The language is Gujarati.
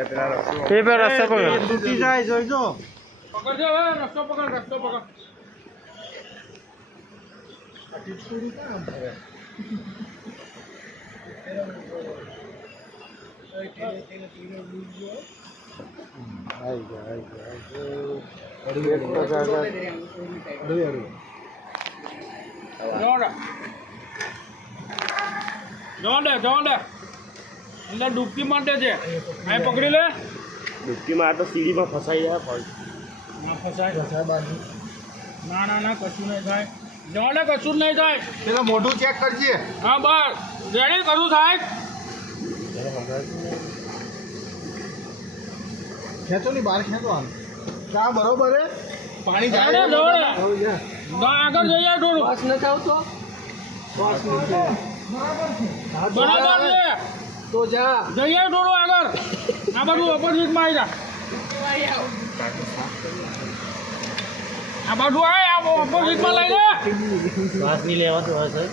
એ પર રસ્તો પકડ તૂટી જાય જોઈજો પકડજો હવે રસ્તો પકડ જવા દે અંદર ડૂબકી માટે છે અહીં પકડી લે ડૂબકીમાં તો સીડીમાં ફસાઈ જાય પણ ના ફસાય ના કશું નહીં થાય જવા દે કશું જ નહીં થાય પેલા મોઢું ચેક કરજે હા બસ રેડી કશું થાય ખેંચો ની બહાર ખેંચો આમ ક્યાં બરોબર હે પાણી જવા દે આગળ જઈએ થોડું બસ ન આવતો બરાબર છે તો જા જઈએ થોડું આગળ આ બધું ઓપોઝિટમાં આવી જા આ બધું આ ઓપોઝિટમાં લઈ લે શ્વાસ નહીં લેવાતો હોય સર